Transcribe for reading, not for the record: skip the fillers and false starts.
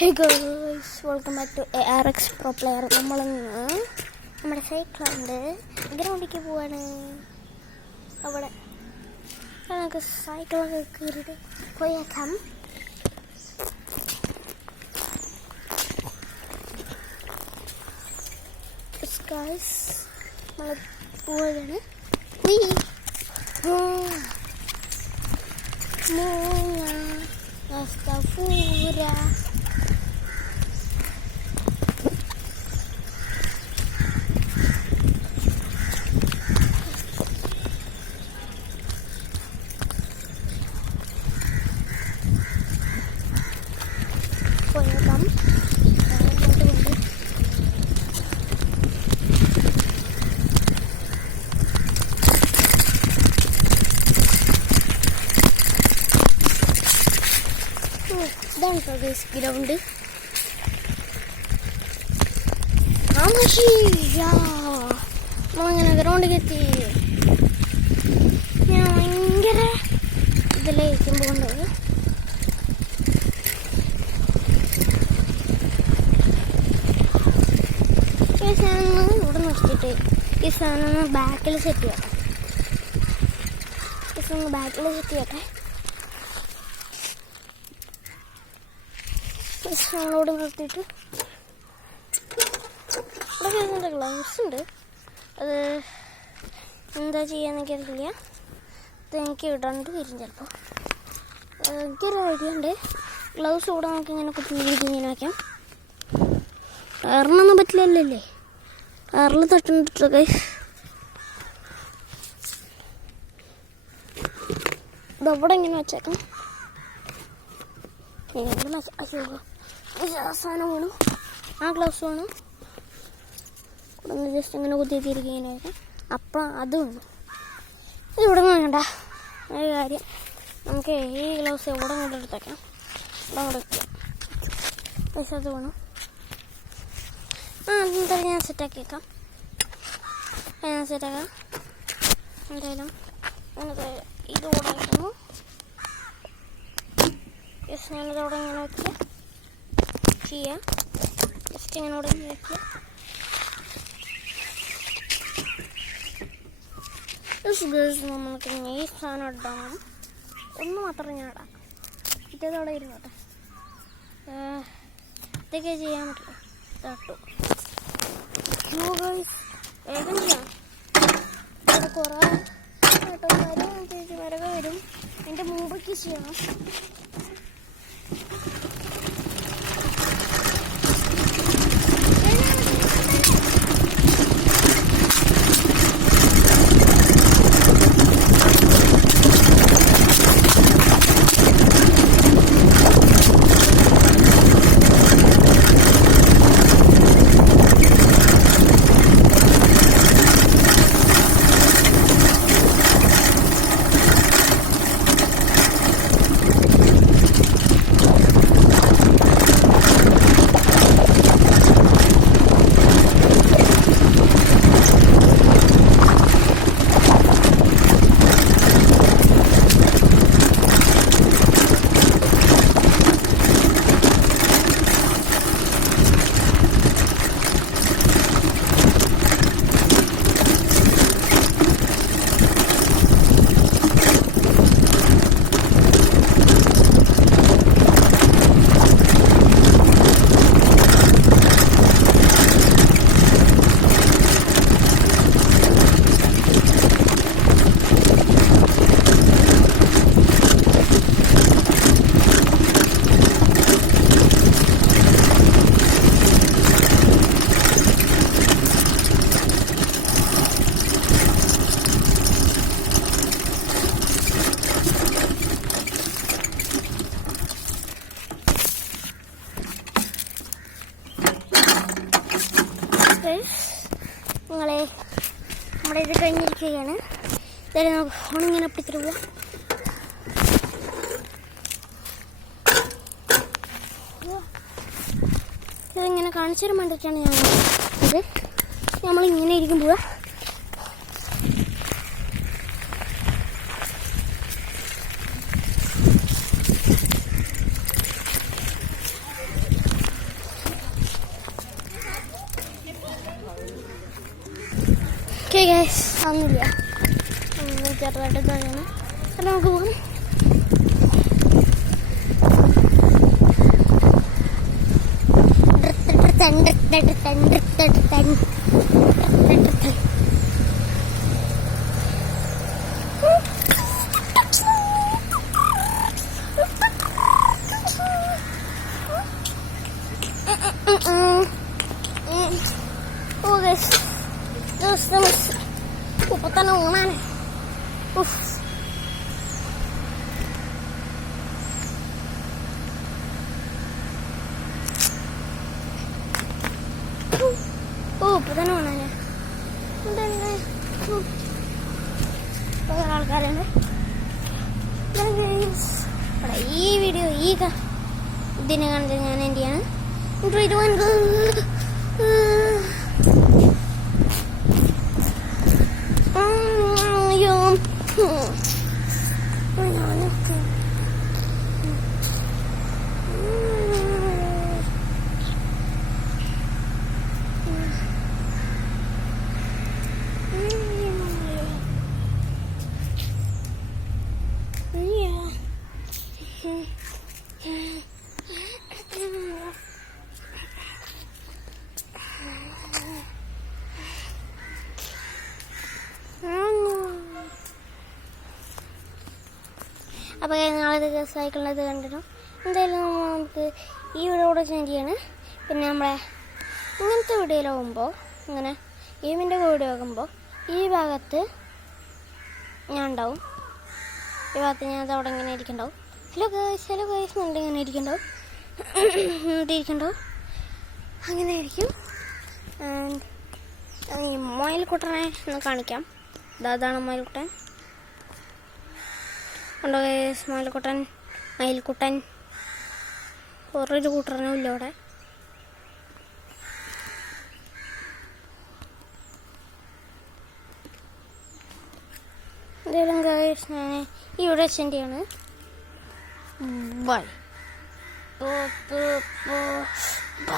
Hey guys, welcome back to ARX Pro Player. നമ്മുടെ സൈക്കിളുണ്ട് ഗ്രൗണ്ടിലേക്ക് പോവാണ്. അവിടെ നമുക്ക് സൈക്കിളൊക്കെ കയറിയിട്ട് പോയേക്കാം. ഗൈസ് നമ്മൾ പോവുകയാണ്. Astagfirullah. Welcome. ഇതാണ് ഗൈസ് ഗ്രൗണ്ട്. നമ്മളിങ്ങനെ ഗ്രൗണ്ടിൽ എത്തി. ഞാൻ ഭയങ്കര ഇതിലായിരിക്കും പോകുന്നത്. ഈ സാധനം ഇവിടെ നിർത്തിയിട്ട് ഈ സാധനം ബാക്കിൽ സെറ്റ് ചെയ്യട്ടെ. ഞങ്ങളോട് നിർത്തിയിട്ട് ഇവിടെ വരുന്നുണ്ട്. ഗ്ലൗസ് ഉണ്ട്. അത് എന്താ ചെയ്യാന്നൊക്കെ അറിയില്ല. അതെനിക്ക് ഇടേണ്ടി വരും ചിലപ്പോൾ. എനിക്കൊരു ഐഡിയ ഉണ്ട്. ഗ്ലൗസ് കൂടെ നമുക്ക് ഇങ്ങനെ കുത്തിയിരിക്കും. ഇങ്ങനെ വയ്ക്കാം. എറിനൊന്നും പറ്റില്ലല്ലേ. എറിൽ തട്ടുണ്ടിട്ടൊക്കെ ഇതവിടെ ഇങ്ങനെ വെച്ചേക്കാം. സാധനം വീണു. ആ ഗ്ലൗസ് വേണം. ഇവിടെ നിന്ന് ജസ്റ്റ് ഇങ്ങനെ കുത്തിയിരിക്കും. ഇങ്ങനെ വയ്ക്കാം. അപ്പം അത് വേണം. ഇവിടെ നിന്ന് വേണ്ട ഒരു കാര്യം. നമുക്ക് ഈ ഗ്ലൗസ് എവിടെ കൊണ്ട് എടുത്തേക്കാം. ഇവിടെ കൊണ്ട് വയ്ക്കാം. പൈസ അത് വേണം. എന്തായാലും ഞാൻ സെറ്റാക്കി വെക്കാം. സെറ്റാക്കാം. എന്തായാലും ഇത് കൂടെ വയ്ക്കുന്നു. ജസ്റ്റ് ഞാനിതവിടെ ഇങ്ങനെ വയ്ക്കുക ചെയ്യാം. ജസ്റ്റ് ഇങ്ങനെ ഇവിടെ വയ്ക്കുക. നമുക്ക് ഈ സാധനം ഇടണം. ഒന്ന് മാത്രം ഞാൻ ഇടാം. ഇതവിടെ ഇരുന്നോട്ടെ. ഇതൊക്കെ ചെയ്യാൻ പറ്റില്ല. തട്ടു വേഗം ചെയ്യാം. അത് കുറേ ചേച്ചിമാരൊക്കെ വരും. എൻ്റെ മുമ്പൊക്കെ ചെയ്യണം. നിങ്ങളെ നമ്മുടെ ഇത് കഴിഞ്ഞിരിക്കുകയാണ്. ഇതായാലും നമുക്ക് ഫോണിങ്ങനെ പിടിച്ചിട്ട് പോവാം. ഇതിങ്ങനെ കാണിച്ചു തരാൻ വേണ്ടിയിട്ടാണ് ഞാൻ ഇത്. നമ്മളിങ്ങനെ ഇരിക്കുമ്പോൾ ഒന്നുമില്ല, ചെറുതായിട്ട് കഴിയണം. അല്ല നമുക്ക് പോകാം. ഇപ്പൊ തന്നെ ഊണാണ്. ഇപ്പൊ തന്നെ ഊണാണ്. ആൾക്കാരുണ്ട്. ഈ വീഡിയോ ഇതിനെ കണ്ടത് ഞാൻ എന്റെയാണ്. അപ്പോൾ നാളെ സൈക്കിളിനത് കണ്ടിട്ടും എന്തായാലും നമുക്ക് ഈ വീഡിയോ കൂടെ ചെയ്യാണ്. പിന്നെ നമ്മളെ ഇങ്ങനത്തെ വീഡിയോയിലാകുമ്പോൾ ഇങ്ങനെ ഗെയിമിൻ്റെ വീഡിയോ ആകുമ്പോൾ ഈ ഭാഗത്ത് ഞാൻ ഉണ്ടാവും. ഈ ഭാഗത്ത് ഞാൻ അവിടെ ഇങ്ങനെ ഇരിക്കണ്ടാവും. ഹലോ ഗേൾസ് എന്നിട്ട് ഇങ്ങനെ ഇരിക്കണ്ടാവും. അങ്ങനെ ആയിരിക്കും. ഈ മയിൽക്കുട്ടനെ ഒന്ന് കാണിക്കാം. അതാണ് മയിൽക്കുട്ടൻ. ഉണ്ടോ മയിൽക്കുട്ടൻ വേറൊരു കൂട്ടനും ഇല്ല അവിടെ. എന്തായാലും ഗൈസ് ഞാൻ ഈ വീഡിയോ വെച്ചെൻ്റെയാണ്. ബൈ.